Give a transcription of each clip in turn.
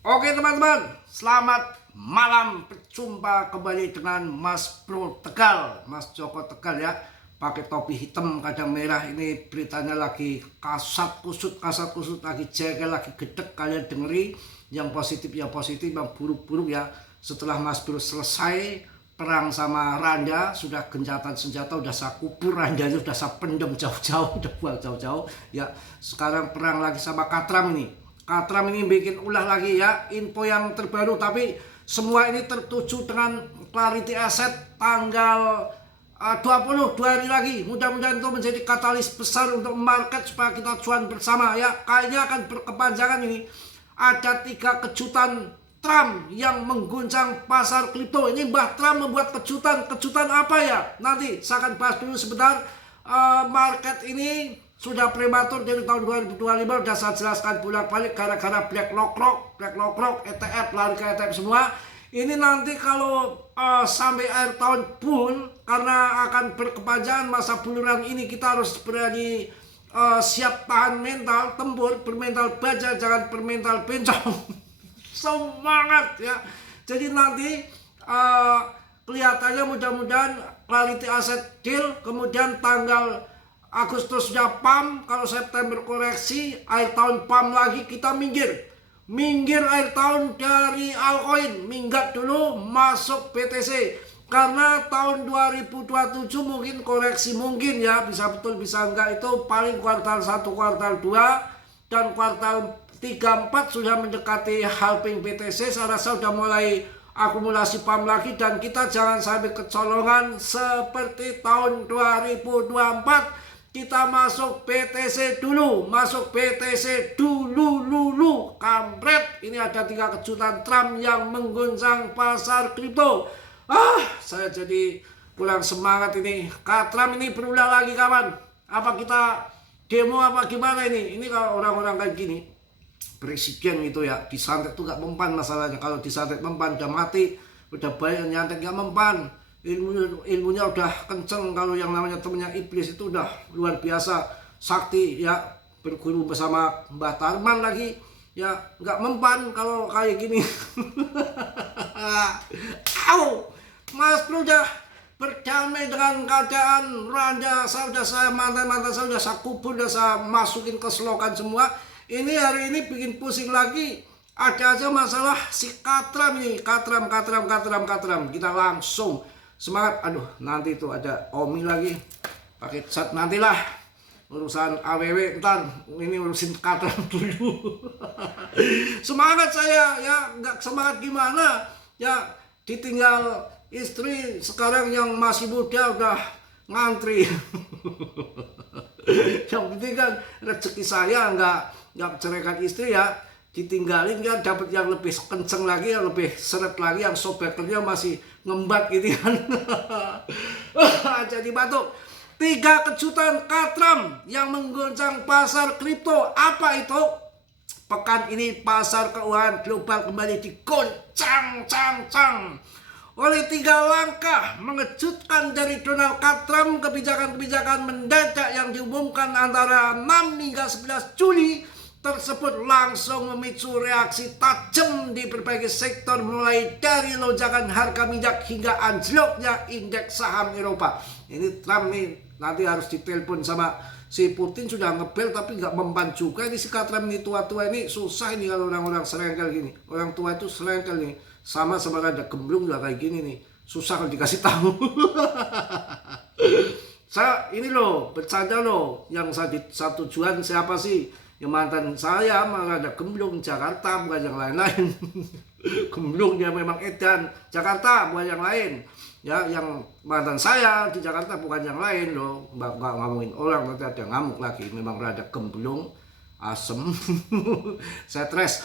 Oke teman-teman, selamat malam. Berjumpa kembali dengan Mas Bro Tegal, Mas Joko Tegal ya. Pakai topi hitam kadang merah, ini beritanya lagi kasat kusut lagi jegel, lagi gedek. Kalian dengeri yang positif, yang buruk ya. Setelah Mas Bro selesai perang sama Randa, sudah gencatan senjata, udah saya kubur Randanya, udah saya pendem jauh-jauh, udah buang jauh-jauh ya. Sekarang perang lagi sama Katram ini. Katram ini bikin ulah lagi ya, info yang terbaru, tapi semua ini tertuju dengan Clarity Asset tanggal 20, 2 hari lagi. Mudah-mudahan itu menjadi katalis besar untuk market supaya kita cuan bersama ya. Kayaknya akan berkepanjangan ini. Ada 3 kejutan Trump yang mengguncang pasar kripto. Ini Mbah Trump membuat kejutan apa ya? Nanti saya akan bahas dulu sebentar. Market ini sudah prematur dari tahun 2025, sudah saya jelaskan bolak-balik gara-gara BlackRock, ETF, lari ke ETF semua. Ini nanti kalau sampai akhir tahun pun, karena akan berkepanjangan masa buluran ini, kita harus berani siap tahan mental, tempur, bermental baja, jangan bermental bencong. Semangat ya. Jadi nanti kelihatannya mudah-mudahan Clarity Asset deal, kemudian tanggal Agustus sudah PAM, kalau September koreksi, akhir tahun PAM lagi, kita minggir akhir tahun dari altcoin, minggat dulu masuk BTC, karena tahun 2027 mungkin koreksi, mungkin ya, bisa betul bisa enggak, itu paling kuartal 1, kuartal 2, dan kuartal 3, 4 sudah mendekati halving BTC. Saya rasa sudah mulai akumulasi PAM lagi, dan kita jangan sampai kecolongan seperti tahun 2024. Kita masuk BTC dulu, kampret. Ini ada 3 kejutan Trump yang mengguncang pasar kripto. Saya jadi kurang semangat ini. Trump ini berulah lagi kawan. Apa kita demo apa gimana ini? Ini kalau orang-orang kayak gini, presiden gitu ya, disantet tuh gak mempan masalahnya. Kalau disantet mempan udah mati, udah banyak nyantet gak mempan. Ilmunya udah kenceng. Kalau yang namanya temennya iblis itu udah luar biasa sakti ya, berguru bersama Mbah Tarman lagi ya, nggak mempan kalau kayak gini. Mas Bro udah berdamai dengan keadaan Randa, saya mantan saya udah saya kubur, udah saya masukin ke selokan semua. Ini hari ini bikin pusing lagi, ada aja masalah si Katram ini, Katram. Kita langsung semangat. Aduh, nanti itu ada Omi lagi pakai chat, nantilah urusan AWW ntar, ini urusin Katram dulu. Semangat saya ya, nggak semangat gimana ya, ditinggal istri sekarang yang masih muda udah ngantri. Yang penting kan rezeki saya nggak ceraikan istri ya, ditinggalin kan dapat yang lebih kenceng lagi, yang lebih seret lagi, yang sobekernya masih ngembat gitu kan. Jadi batuk. 3 kejutan Katram yang menggoncang pasar kripto. Apa itu? Pekan ini pasar keuangan global kembali digoncang oleh 3 langkah mengejutkan dari Donald Trump. Kebijakan-kebijakan mendadak yang diumumkan antara 6 hingga 11 Juli tersebut langsung memicu reaksi tajam di berbagai sektor, mulai dari lonjakan harga minyak hingga anjloknya indeks saham Eropa. Ini Trump nih nanti harus ditelepon sama si Putin, sudah ngebel tapi nggak mempan juga. Ini si Trump ini tua-tua ini susah ini kalau orang-orang serengkel gini. Orang tua itu serengkel nih, sama ada gemblung juga kayak gini nih, susah kalau dikasih tahu. Saya ini loh bercanda loh, yang satu tujuan siapa sih? Yang mantan saya malah ada gemblung Jakarta, bukan yang lain-lain. Gemblung dia memang edan Jakarta, bukan yang lain ya. Yang mantan saya di Jakarta bukan yang lain loh. Nggak ngomongin orang, nanti ada ngamuk lagi. Memang rada gemblung, asem. Stres.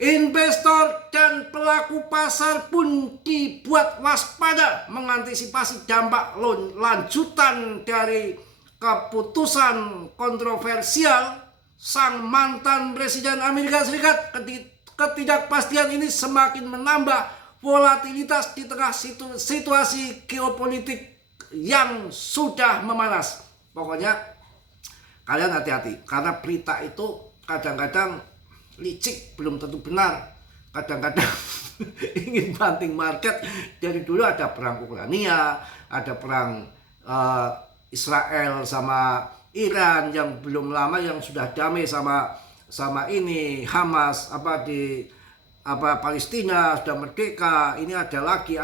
Investor dan pelaku pasar pun dibuat waspada mengantisipasi dampak lanjutan dari keputusan kontroversial sang mantan Presiden Amerika Serikat. Ketidakpastian ini semakin menambah volatilitas di tengah situasi geopolitik yang sudah memanas. Pokoknya kalian hati-hati, karena berita itu kadang-kadang licik, belum tentu benar. Kadang-kadang ingin banting market. Dari dulu ada perang Ukraina, ada perang Israel sama Iran, yang belum lama yang sudah damai sama ini Hamas di Palestina sudah merdeka. Ini ada lagi,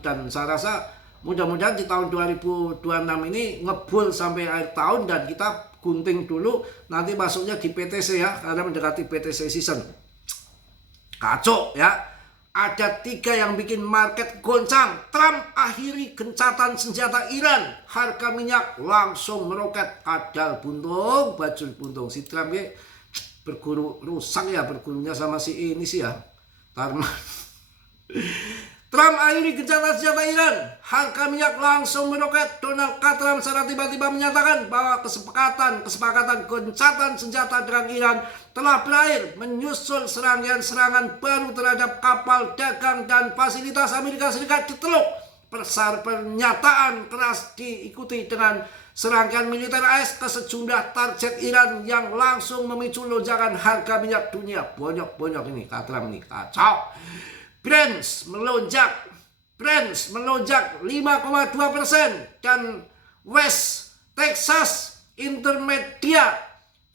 dan saya rasa mudah-mudahan di tahun 2026 ini ngebul sampai akhir tahun dan kita gunting dulu, nanti masuknya di PTC ya, karena mendekati PTC season. Kacau ya. Ada 3 yang bikin market goncang. Trump akhiri gencatan senjata Iran, harga minyak langsung meroket. Kadal buntung, bajul buntung. Si Trump ya berguru rusak ya, bergurunya sama si ini sih ya, Tarman. Trump akhiri gencatan senjata Iran, harga minyak langsung meroket. Donald Trump secara tiba-tiba menyatakan bahwa kesepakatan gencatan senjata dengan Iran telah berakhir, menyusul serangan baru terhadap kapal dagang dan fasilitas Amerika Serikat di Teluk. Pernyataan keras diikuti dengan serangan militer AS ke sejumlah target Iran yang langsung memicu lonjakan harga minyak dunia. Bonyok-bonyok ini, Trump ini kacau. Brent melonjak 5,2% dan West Texas Intermediate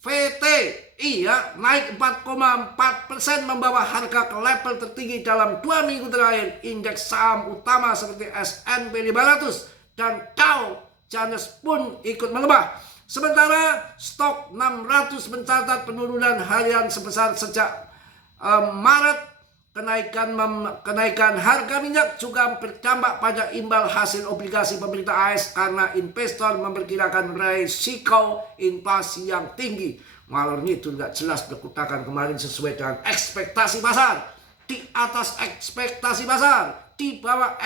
VTI ya naik 4,4%, membawa harga ke level tertinggi dalam 2 minggu terakhir. Indeks saham utama seperti S&P 500 dan Dow Jones pun ikut melemah. Sementara stok 600 mencatat penurunan harian sebesar sejak Maret. Kenaikan harga minyak juga berdampak pada imbal hasil obligasi pemerintah AS karena investor memperkirakan risiko inflasi yang tinggi. Ngalor ngidul nggak jelas, berkutakan kemarin sesuai dengan ekspektasi pasar, di atas ekspektasi pasar, di bawah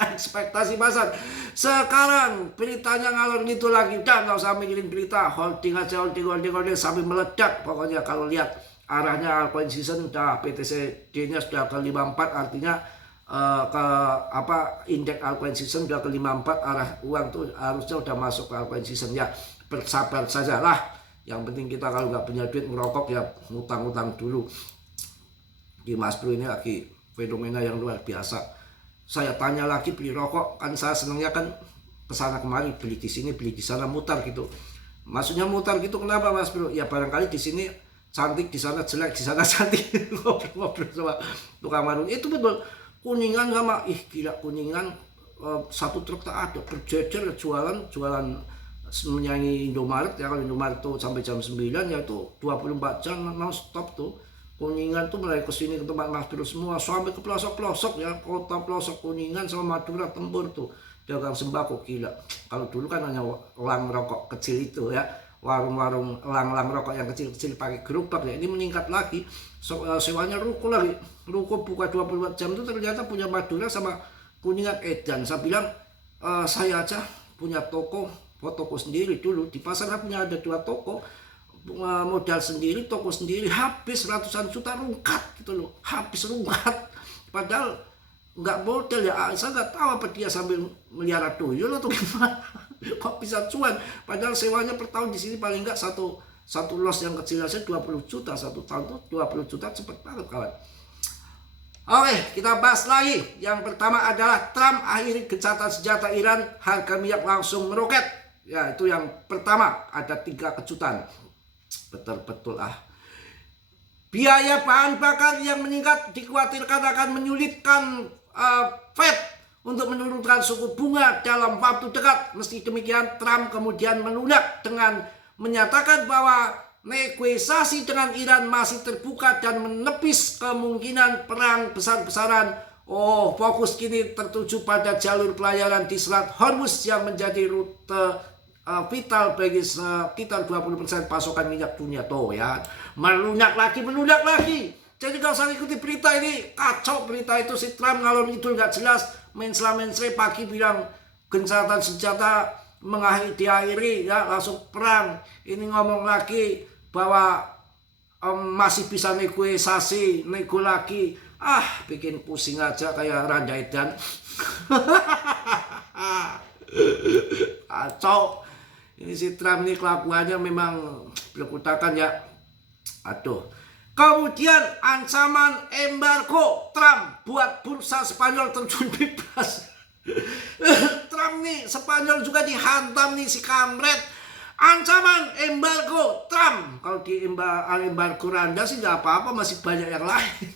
ekspektasi pasar. Sekarang beritanya ngalor ngidul lagi, udah nggak usah mikirin berita, holding aja, holding sampai meledak. Pokoknya kalau lihat arahnya altcoin season udah PTCD-nya sudah ke 54, artinya indeks altcoin season udah ke 54, arah uang tuh harusnya udah masuk ke altcoin season ya. Bersabar saja lah. Yang penting kita kalau nggak punya duit ngerokok ya ngutang-ngutang dulu. Di Mas Bro ini lagi fenomena yang luar biasa. Saya tanya lagi beli rokok, kan saya senangnya kan kesana kemari, beli di sini beli di sana, mutar gitu. Maksudnya mutar gitu kenapa Mas Bro? Ya barangkali di sini cantik, di sana jelek, di sana cantik. Ngobrol sama tukang warung itu betul. Kuningan sama gila, Kuningan satu truk tak ada, berjejer jualan menyanyi Indomaret ya. Kalau Indomaret tuh sampai jam 9 ya itu 24 jam non stop tuh. Kuningan tuh mulai kesini ke tempat Mas Bro semua sampai ke pelosok-pelosok ya, kota pelosok Kuningan sama Madura Tembur tuh dagang sembako. Gila, kalau dulu kan hanya lang rokok kecil itu ya, warung-warung lang rokok yang kecil-kecil pakai gerobak ya, ini meningkat lagi. Sewanya ruko lagi, ruko buka 24 jam itu ternyata punya Madura sama Kuningan edan. Saya bilang saya aja punya toko sendiri dulu di pasar, punya ada 2 toko, modal sendiri, toko sendiri, habis ratusan juta rungkat gitu loh, habis rungkat. Padahal nggak modal ya, saya nggak tahu apa dia sambil melihara tuyul atau gimana. Kok bisa cuan, padahal sewanya per tahun di sini paling nggak satu los yang kecil aja 20 juta, 1 tahun tuh 20 juta, cepet banget kawan. Oke, kita bahas lagi. Yang pertama adalah Trump akhiri gencatan senjata Iran, harga minyak langsung meroket. Ya, itu yang pertama. Ada 3 kejutan. Betul-betul biaya bahan bakar yang meningkat dikhawatirkan akan menyulitkan Fed untuk menurunkan suku bunga dalam waktu dekat. Meski demikian, Trump kemudian melunak dengan menyatakan bahwa negosiasi dengan Iran masih terbuka dan menepis kemungkinan perang besar-besaran. Fokus kini tertuju pada jalur pelayaran di Selat Hormuz yang menjadi rute vital bagi sekitar 20% pasokan minyak dunia. Tuh ya, melunak lagi. Jadi kalau saya ikuti berita ini, kacau berita itu. Si Trump ngalor ngidul nggak jelas. Mensre pagi bilang gencatan senjata diakhiri ya, langsung perang. Ini ngomong lagi bahwa masih bisa nego lagi. Bikin pusing aja kayak Randa Edan. Kacau. Ini si Trump ini kelakuannya memang berkutakan ya. Aduh. Kemudian ancaman embargo Trump buat bursa Spanyol terjun bebas. Trump nih, Spanyol juga dihantam nih si kamret. Ancaman embargo Trump. Kalau di embargo Randa sih nggak apa-apa, masih banyak yang lain.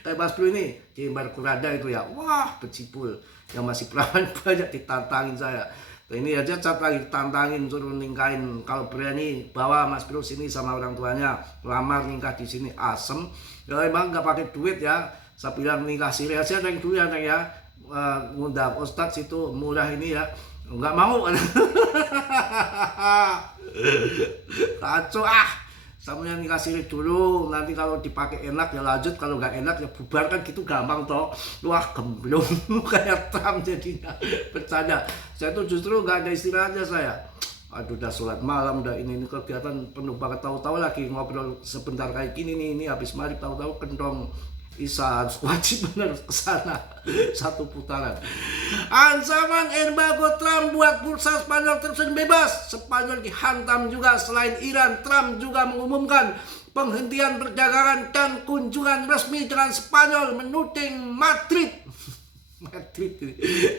Kayak Mas Bro ini di embargo Randa itu ya, wah becipul. Yang masih perawan banyak ditantangin saya. Ini aja cat lagi tantangin, suruh ningkain. Kalau berani bawa Mas Bro sini sama orang tuanya, lamar nikah di sini asem. Ya emang nggak pakai duit ya. Saya bilang nikah siri aja yang dulu ya. Ngundang Ustadz itu murah ini ya. Nggak mau. Kacau Sama yang nikah siri dulu, nanti kalau dipakai enak ya lanjut, kalau nggak enak ya bubarkan, gitu gampang toh. Wah gemblong kayak Trump jadinya. Bercanda. Saya tuh justru nggak ada istirahatnya saya. Aduh, udah sholat malam, udah ini kegiatan penuh banget, tahu-tahu lagi ngobrol sebentar kayak gini nih, ini habis maghrib tahu-tahu kendong Isa harus wajib benar ke sana satu putaran. Ancaman embargo Trump buat bursa Spanyol terjun bebas. Spanyol dihantam juga. Selain Iran, Trump juga mengumumkan penghentian perdagangan dan kunjungan resmi dengan Spanyol, menuding Madrid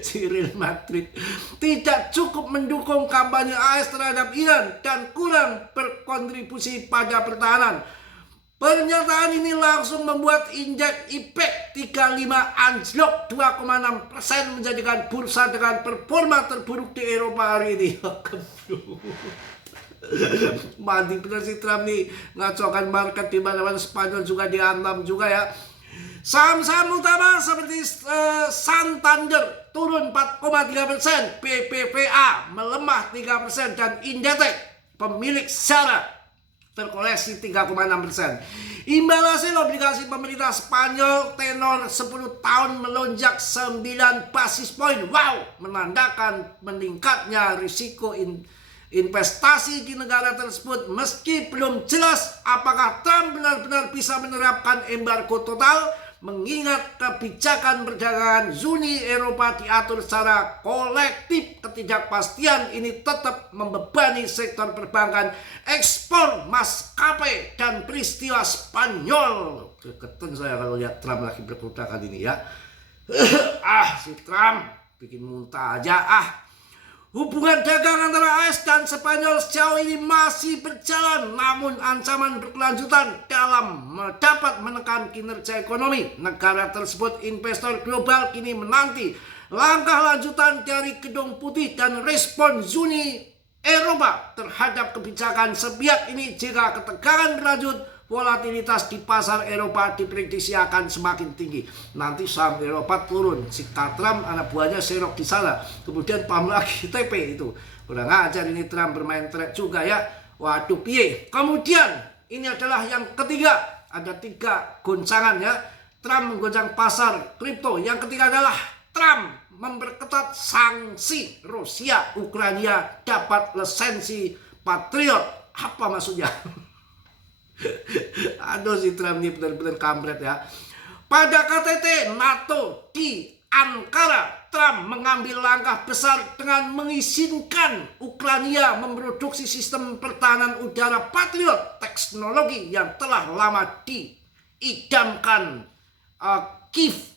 Cyril Madrid tidak cukup mendukung kampanye AS terhadap Iran dan kurang berkontribusi pada pertahanan. Pernyataan ini langsung membuat indeks IPEC 35 anjlok 2,6%, menjadikan bursa dengan performa terburuk di Eropa hari ini. Mati bener si Trump nih, ngacaukan market di mana-mana. Spanyol juga dihantam juga ya. Saham-saham utama seperti Santander turun 4,3%, BBVA melemah 3%, dan Inditex pemilik Zara terkoreksi 3,6%. Imbal hasil obligasi pemerintah Spanyol tenor 10 tahun melonjak 9 basis poin. Wow, menandakan meningkatnya risiko investasi di negara tersebut, meski belum jelas apakah Trump benar-benar bisa menerapkan embargo total, mengingat kebijakan perdagangan Uni Eropa diatur secara kolektif. Ketidakpastian ini tetap membebani sektor perbankan, ekspor maskapai, dan peristiwa Spanyol. Kegetun saya kalau lihat Trump lagi berkudakan ini ya. Si Trump bikin muntah aja. Hubungan dagang antara AS dan Spanyol sejauh ini masih berjalan, namun ancaman berkelanjutan dalam dapat menekan kinerja ekonomi negara tersebut. Investor global kini menanti langkah lanjutan dari Gedung Putih dan respon Uni Eropa terhadap kebijakan sepihak ini. Jika ketegangan berlanjut, volatilitas di pasar Eropa diprediksi akan semakin tinggi. Nanti saham Eropa turun. Si Trump anak buahnya serok di sana. Kemudian paham lagi TP itu. Udah ngajar ini Trump bermain trade juga ya. Waduh piye. Kemudian ini adalah yang ketiga. Ada 3 goncangan ya. Trump menggoncang pasar kripto. Yang ketiga adalah Trump memperketat sanksi Rusia. Ukraina dapat lisensi Patriot. Apa maksudnya? Aduh, si Trump ini benar-benar kampret ya. Pada KTT NATO di Ankara, Trump mengambil langkah besar dengan mengizinkan Ukraina memproduksi sistem pertahanan udara Patriot, teknologi yang telah lama diidamkan Kiev.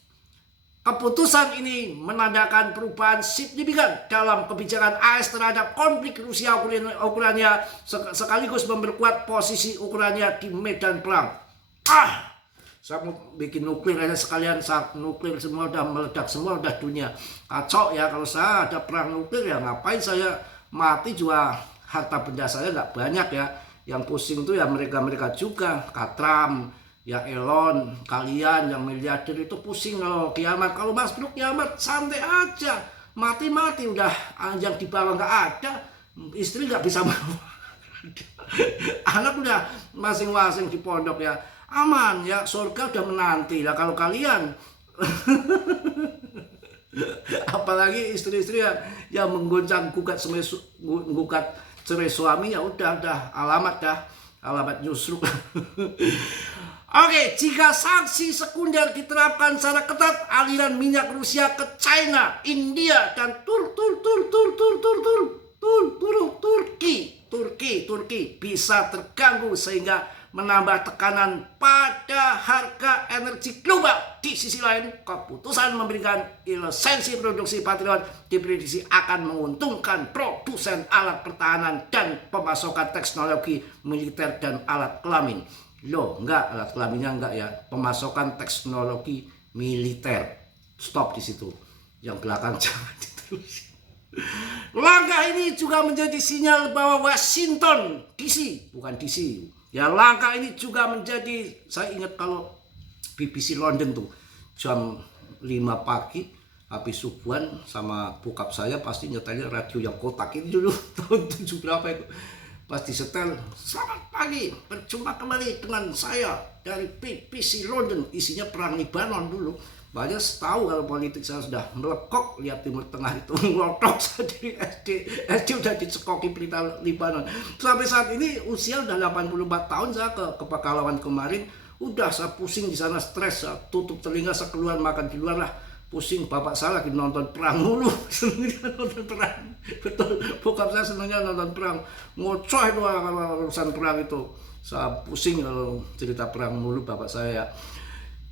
Keputusan ini menandakan perubahan signifikan dalam kebijakan AS terhadap konflik Rusia-Ukraina, sekaligus memperkuat posisi Ukraina di medan perang. Saya mau bikin nuklir aja sekalian, saat nuklir semua udah meledak semua, udah dunia kacau ya. Kalau saya ada perang nuklir ya ngapain saya mati juga, harta benda saya nggak banyak ya. Yang pusing tuh ya mereka juga, Trump, ya Elon, kalian yang miliarder itu pusing kalau kiamat. Kalau Mas Bro kiamat santai aja, mati-mati udah, yang di bawah nggak ada, istri nggak bisa bawa, anak udah masing-masing di pondok ya, aman ya, surga udah menanti lah. Kalau kalian apalagi istri-istri yang menggoncang gugat cerai suami, ya udah alamat nyusruk. Oke, jika sanksi sekunder diterapkan secara ketat, aliran minyak Rusia ke China, India, dan Turki bisa terganggu sehingga menambah tekanan pada harga energi global. Di sisi lain, keputusan memberikan lisensi produksi Patriot diprediksi akan menguntungkan produsen alat pertahanan dan pemasokan teknologi militer dan alat kelamin. Loh, enggak, alat kelaminnya enggak ya, pemasokan teknologi militer. Stop di situ. Yang belakang jangan diterusin. Langkah ini juga menjadi sinyal bahwa Washington DC, bukan DC. Ya, langkah ini juga menjadi, saya ingat kalau BBC London tuh jam 5 pagi habis subuhan sama bokap saya pasti nyetelnya radio yang kotak ini dulu tahun 7 berapa itu. Pas disetel, selamat pagi, berjumpa kembali dengan saya dari BBC London. Isinya perang Libanon dulu. Banyak tahu kalau politik saya sudah melekok, lihat Timur Tengah itu ngelotok saya dari SD udah dicekoki berita Libanon. Sampai saat ini usia udah 84 tahun, saya ke Pekalongan kemarin, udah saya pusing di sana, stres, saya tutup telinga, saya keluar makan di luar lah. Pusing, bapak saya lagi nonton perang mulu, senangnya nonton perang. Betul, bokap saya senangnya nonton perang. Ngocoh itu kalau urusan perang itu. Saya pusing kalau cerita perang mulu bapak saya ya.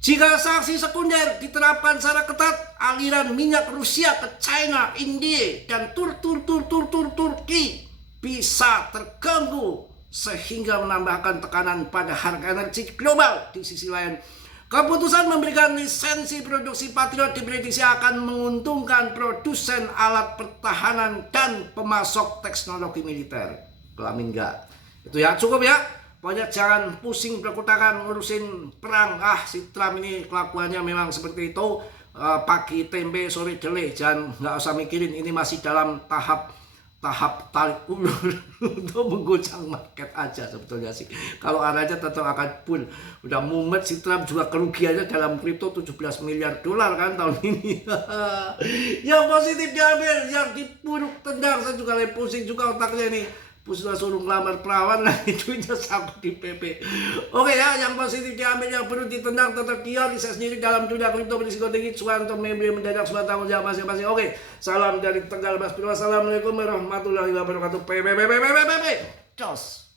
Jika sanksi sekunder diterapkan secara ketat, aliran minyak Rusia ke China, India, dan Turki bisa terganggu sehingga menambahkan tekanan pada harga energi global. Di sisi lain, keputusan memberikan lisensi produksi Patriot diprediksi akan menguntungkan produsen alat pertahanan dan pemasok teknologi militer. Kelamin enggak. Itu ya, cukup ya. Pokoknya jangan pusing berkutakan ngurusin perang. Si Trump ini kelakuannya memang seperti itu. Pagi tempe, sore deleh. Jangan, nggak usah mikirin, ini masih dalam tahap tarik ulur untuk menggoncang market aja sebetulnya sih. Kalau arahnya tetap akan bull. Udah mumet si Trump juga kerugiannya dalam kripto 17 miliar dolar kan tahun ini. Yang positif diambil, yang dipuruk tendang. Saya juga lagi pusing juga otaknya nih. Pusing suruh ngelamar perawan lah, itunya sangkut di PP. Oke ya, yang positif diambil, yang perlu ditendang tetap dia. Saya sendiri dalam dunia kripto berisiko tinggi, cuan untuk membeli mendadak semua tanggung jawab masing-masing. Oke, salam dari Tegal Mas Bro. Assalamualaikum warahmatullahi wabarakatuh. Cos.